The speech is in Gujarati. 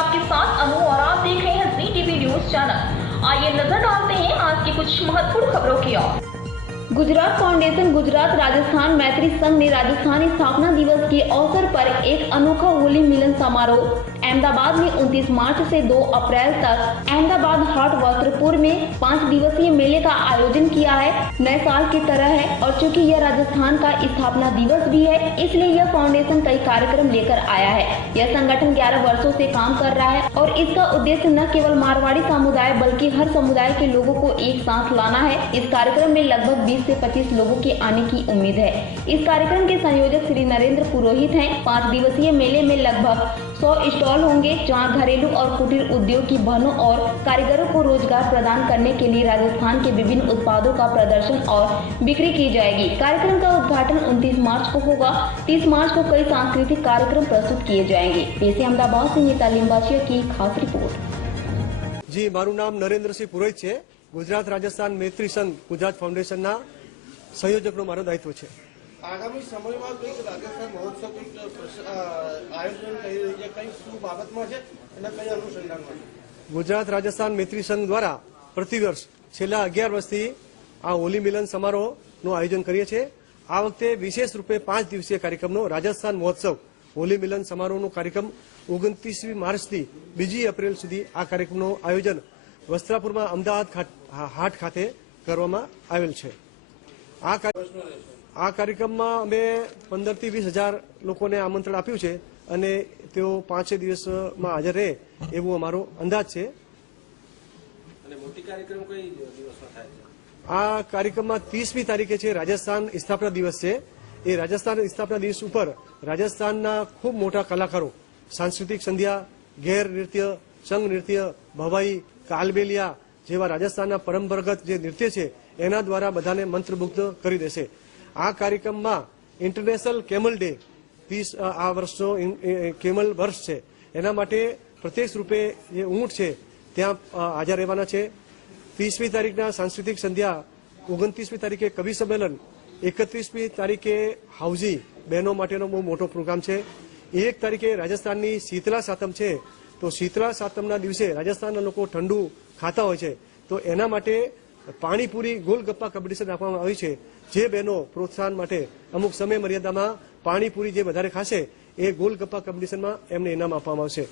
आपके साथ अनु और आप देख रहे हैं जी टीवी न्यूज चैनल। आइए नजर डालते हैं आज की कुछ महत्वपूर्ण खबरों की ओर। गुजरात फाउंडेशन गुजरात राजस्थान मैत्री संघ ने राजस्थानी स्थापना दिवस के अवसर पर एक अनोखा होली मिलन समारोह अहमदाबाद में 29 मार्च से 2 अप्रैल तक अहमदाबाद हाट वस्त्रपुर में 5 दिवसीय मेले का आयोजन किया है। नए साल की तरह है और चूंकि यह राजस्थान का स्थापना दिवस भी है, इसलिए यह फाउंडेशन कई कार्यक्रम लेकर आया है। यह संगठन 11 वर्षों से काम कर रहा है और इसका उद्देश्य न केवल मारवाड़ी समुदाय बल्कि हर समुदाय के लोगों को एक साथ लाना है। इस कार्यक्रम में लगभग 20 से 25 लोगों के आने की उम्मीद है। इस कार्यक्रम के संयोजक श्री नरेंद्र पुरोहित हैं। 5 दिवसीय मेले में लगभग 100 स्टॉल होंगे, जहां घरेलू और कुटीर उद्योग की बहनों और कारीगरों को रोजगार प्रदान करने के लिए राजस्थान के विभिन्न उत्पादों का प्रदर्शन और बिक्री की जाएगी। कार्यक्रम का उद्घाटन 29 मार्च को होगा। 30 मार्च को कई सांस्कृतिक कार्यक्रम प्रस्तुत किए जाएंगे। पेश अहमदाबाद से नीता लिंबाचिया की खास रिपोर्ट। जी, मारू नाम नरेंद्र सिंह पुरोहित है। गुजरात राजस्थान मैत्री संघ गुजरात फाउंडेशन संयोजकનું મારું દાયિત્વ છે। આગામી સમયમાં કંઈક રાજસ્થાન મહોત્સવ કંઈક આયોજન થઈ રહી છે, કંઈ શું બાબતમાં છે અને કઈ અનુસંધાનમાં? ગુજરાત રાજસ્થાન મૈત્રી સંઘ દ્વારા પ્રતિવર્ષ છેલ્લા 11 વર્ષથી આ હોલી મિલન સમારોહનું આયોજન કરીએ છીએ। આ વખતે વિશેષ રૂપે 5 દિવસીય કાર્યક્રમનો રાજસ્થાન મહોત્સવ હોલી મિલન સમારોહનો કાર્યક્રમ 29મી માર્ચથી 2 એપ્રિલ સુધી આ કાર્યક્રમનું આયોજન વસ્ત્રાપુરમાં અમદાવાદ હાટ ખાતે કરવામાં આવેલ છે। આ કાર્યક્રમમાં અમે 15 થી 20 હજાર લોકોને આમંત્રણ આપ્યું છે અને તેઓ 5 દિવસમાં હાજર રહે એવું અમારો અંદાજ છે। આ કાર્યક્રમમાં 30મી તારીખે છે રાજસ્થાન સ્થાપના દિવસ છે। એ રાજસ્થાન સ્થાપના દિવસ ઉપર રાજસ્થાનના ખૂબ મોટા કલાકારો સાંસ્કૃતિક સંધ્યા, ઘેર નૃત્ય, સંઘ નૃત્ય, ભવાઈ, કાલબેલિયા જેવા રાજસ્થાનના પરંપરાગત જે નૃત્ય છે એના દ્વારા બધાને મંત્રમુગ્ધ કરી દેશે। આ કાર્યક્રમમાં ઇન્ટરનેશનલ કેમલ ડે 30 આ વર્ષનો કેમલ વર્ષ છે, એના માટે પ્રત્યક્ષ રૂપે જે ઊંટ છે ત્યાં હાજર રહેવાના છે। 30મી તારીખના સાંસ્કૃતિક સંધ્યા, 29મી તારીખે કવિ સંમેલન, 31મી તારીખે હાઉઝી બહેનો માટેનો બહુ મોટો પ્રોગ્રામ છે। 1 તારીખે રાજસ્થાનની શીતલા સાતમ છે, તો શીતલા સાતમના દિવસે રાજસ્થાનના લોકો ઠંડુ ખાતા હોય છે, તો એના માટે પાણીપુરી ગોલગપ્પા કોમ્પિટિશન રાખવામાં આવી છે। જે બહેનો પ્રોત્સાહન માટે અમુક સમય મર્યાદામાં પાણીપુરી જે વધારે ખાશે એ ગોલગપ્પા કોમ્પિટિશનમાં એમને ઇનામ આપવામાં આવશે।